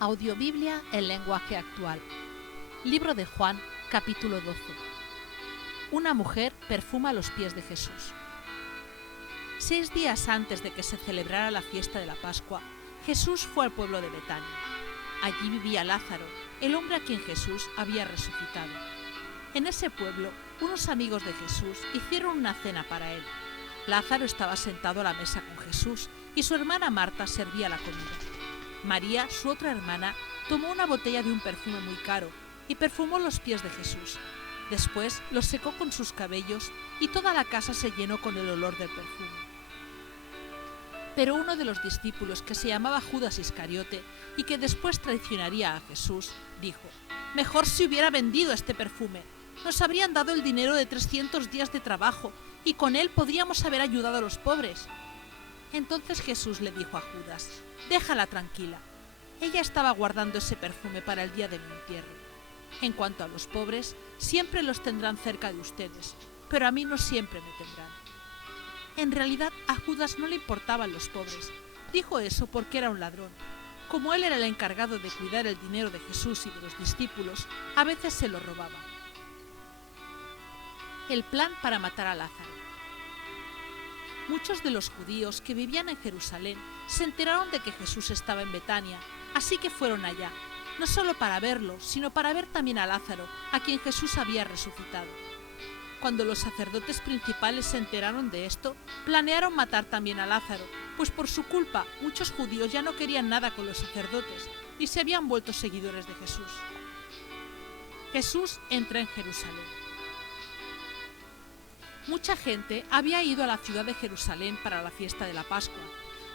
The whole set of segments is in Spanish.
Audiobiblia en lenguaje actual. Libro de Juan, capítulo 12. Una mujer perfuma los pies de Jesús. 6 días antes de que se celebrara la fiesta de la Pascua, Jesús fue al pueblo de Betania. Allí vivía Lázaro, el hombre a quien Jesús había resucitado. En ese pueblo, unos amigos de Jesús hicieron una cena para él. Lázaro estaba sentado a la mesa con Jesús y su hermana Marta servía la comida. María, su otra hermana, tomó una botella de un perfume muy caro y perfumó los pies de Jesús. Después los secó con sus cabellos y toda la casa se llenó con el olor del perfume. Pero uno de los discípulos, que se llamaba Judas Iscariote y que después traicionaría a Jesús, dijo: «Mejor si hubiera vendido este perfume. Nos habrían dado el dinero de 300 días de trabajo y con él podríamos haber ayudado a los pobres». Entonces Jesús le dijo a Judas: «Déjala tranquila. Ella estaba guardando ese perfume para el día de mi entierro. En cuanto a los pobres, siempre los tendrán cerca de ustedes, pero a mí no siempre me tendrán». En realidad, a Judas no le importaban los pobres. Dijo eso porque era un ladrón. Como él era el encargado de cuidar el dinero de Jesús y de los discípulos, a veces se lo robaba. El plan para matar a Lázaro. Muchos de los judíos que vivían en Jerusalén se enteraron de que Jesús estaba en Betania, así que fueron allá, no solo para verlo, sino para ver también a Lázaro, a quien Jesús había resucitado. Cuando los sacerdotes principales se enteraron de esto, planearon matar también a Lázaro, pues por su culpa muchos judíos ya no querían nada con los sacerdotes y se habían vuelto seguidores de Jesús. Jesús entra en Jerusalén. Mucha gente había ido a la ciudad de Jerusalén para la fiesta de la Pascua.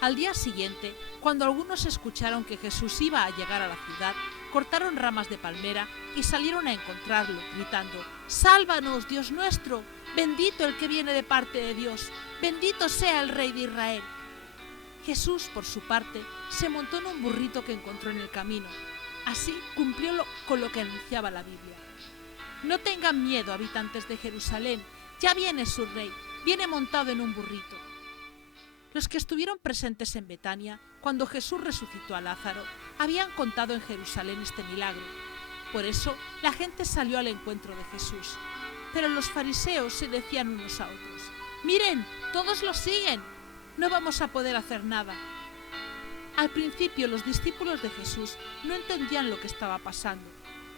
Al día siguiente, cuando algunos escucharon que Jesús iba a llegar a la ciudad, cortaron ramas de palmera y salieron a encontrarlo, gritando: «¡Sálvanos, Dios nuestro! ¡Bendito el que viene de parte de Dios! ¡Bendito sea el Rey de Israel!». Jesús, por su parte, se montó en un burrito que encontró en el camino. Así cumplió con lo que anunciaba la Biblia: «No tengan miedo, habitantes de Jerusalén, ya viene su rey, viene montado en un burrito». Los que estuvieron presentes en Betania, cuando Jesús resucitó a Lázaro, habían contado en Jerusalén este milagro. Por eso, la gente salió al encuentro de Jesús. Pero los fariseos se decían unos a otros: «Miren, todos lo siguen, no vamos a poder hacer nada». Al principio, los discípulos de Jesús no entendían lo que estaba pasando,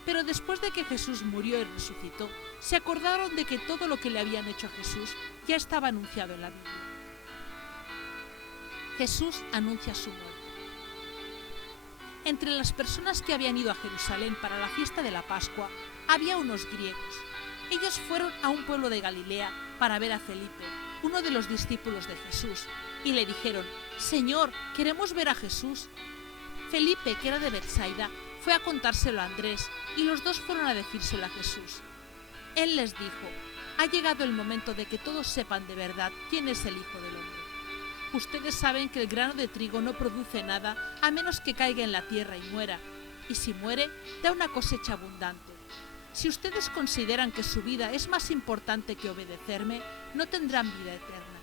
pero después de que Jesús murió y resucitó, se acordaron de que todo lo que le habían hecho a Jesús ya estaba anunciado en la Biblia. Jesús anuncia su muerte. Entre las personas que habían ido a Jerusalén para la fiesta de la Pascua, había unos griegos. Ellos fueron a un pueblo de Galilea para ver a Felipe, uno de los discípulos de Jesús, y le dijeron: «Señor, queremos ver a Jesús». Felipe, que era de Betsaida, fue a contárselo a Andrés, y los dos fueron a decírselo a Jesús. Él les dijo: «Ha llegado el momento de que todos sepan de verdad quién es el Hijo del Hombre. Ustedes saben que el grano de trigo no produce nada a menos que caiga en la tierra y muera, y si muere, da una cosecha abundante. Si ustedes consideran que su vida es más importante que obedecerme, no tendrán vida eterna.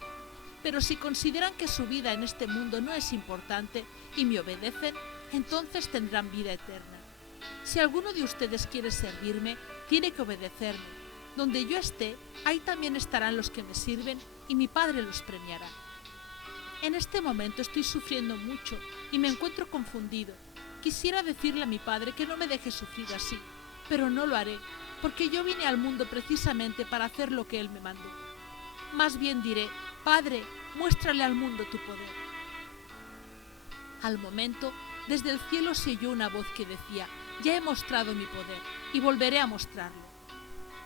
Pero si consideran que su vida en este mundo no es importante y me obedecen, entonces tendrán vida eterna. Si alguno de ustedes quiere servirme, tiene que obedecerme. Donde yo esté, ahí también estarán los que me sirven, y mi Padre los premiará. En este momento estoy sufriendo mucho y me encuentro confundido. Quisiera decirle a mi Padre que no me deje sufrir así, pero no lo haré, porque yo vine al mundo precisamente para hacer lo que Él me mandó. Más bien diré: Padre, muéstrale al mundo tu poder». Al momento, desde el cielo se oyó una voz que decía: «Ya he mostrado mi poder y volveré a mostrarlo».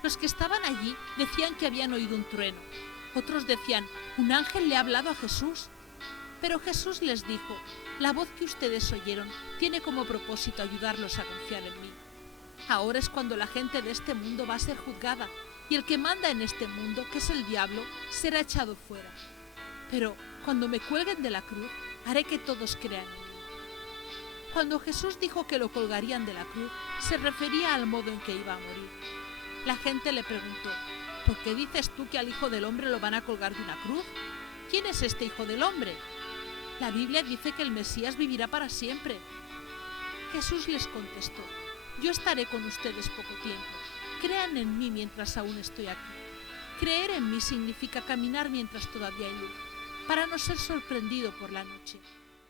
Los que estaban allí decían que habían oído un trueno. Otros decían: «¿Un ángel le ha hablado a Jesús?». Pero Jesús les dijo: «La voz que ustedes oyeron tiene como propósito ayudarlos a confiar en mí. Ahora es cuando la gente de este mundo va a ser juzgada, y el que manda en este mundo, que es el diablo, será echado fuera. Pero cuando me cuelguen de la cruz, haré que todos crean en mí». Cuando Jesús dijo que lo colgarían de la cruz, se refería al modo en que iba a morir. La gente le preguntó: «¿Por qué dices tú que al Hijo del Hombre lo van a colgar de una cruz? ¿Quién es este Hijo del Hombre? La Biblia dice que el Mesías vivirá para siempre». Jesús les contestó: yo estaré con ustedes poco tiempo. Crean en mí mientras aún estoy aquí. Creer en mí significa caminar mientras todavía hay luz, para no ser sorprendido por la noche,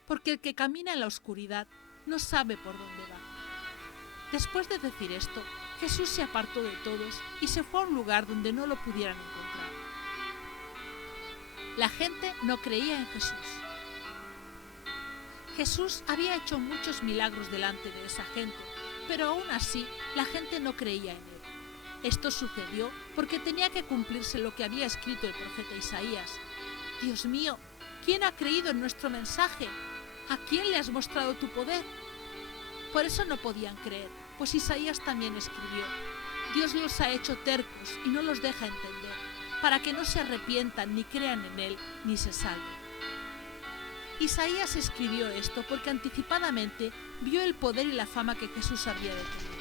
porque el que camina en la oscuridad no sabe por dónde va. Después de decir esto, Jesús se apartó de todos y se fue a un lugar donde no lo pudieran encontrar. La gente no creía en Jesús. Jesús había hecho muchos milagros delante de esa gente, pero aún así la gente no creía en él. Esto sucedió porque tenía que cumplirse lo que había escrito el profeta Isaías. Dios mío, ¿quién ha creído en nuestro mensaje? ¿A quién le has mostrado tu poder? Por eso no podían creer, pues Isaías también escribió: Dios los ha hecho tercos y no los deja entender, para que no se arrepientan ni crean en él ni se salven. Isaías escribió esto porque anticipadamente vio el poder y la fama que Jesús había de tener.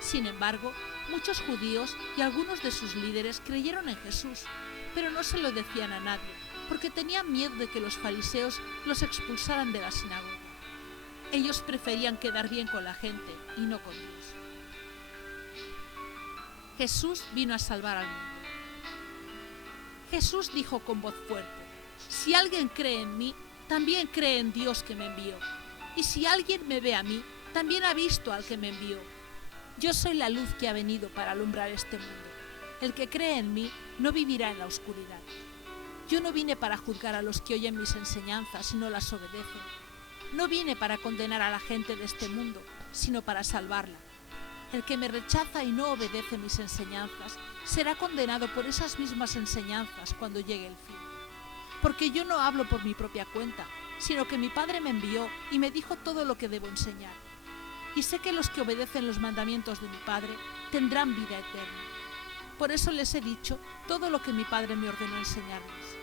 Sin embargo, muchos judíos y algunos de sus líderes creyeron en Jesús, pero no se lo decían a nadie, porque tenían miedo de que los fariseos los expulsaran de la sinagoga. Ellos preferían quedar bien con la gente y no con Dios. Jesús vino a salvar al mundo. Jesús dijo con voz fuerte: si alguien cree en mí, también cree en Dios que me envió. Y si alguien me ve a mí, también ha visto al que me envió. Yo soy la luz que ha venido para alumbrar este mundo. El que cree en mí no vivirá en la oscuridad. Yo no vine para juzgar a los que oyen mis enseñanzas y no las obedecen. No vine para condenar a la gente de este mundo, sino para salvarla. El que me rechaza y no obedece mis enseñanzas será condenado por esas mismas enseñanzas cuando llegue el fin. Porque yo no hablo por mi propia cuenta, sino que mi Padre me envió y me dijo todo lo que debo enseñar. Y sé que los que obedecen los mandamientos de mi Padre tendrán vida eterna. Por eso les he dicho todo lo que mi Padre me ordenó enseñarles.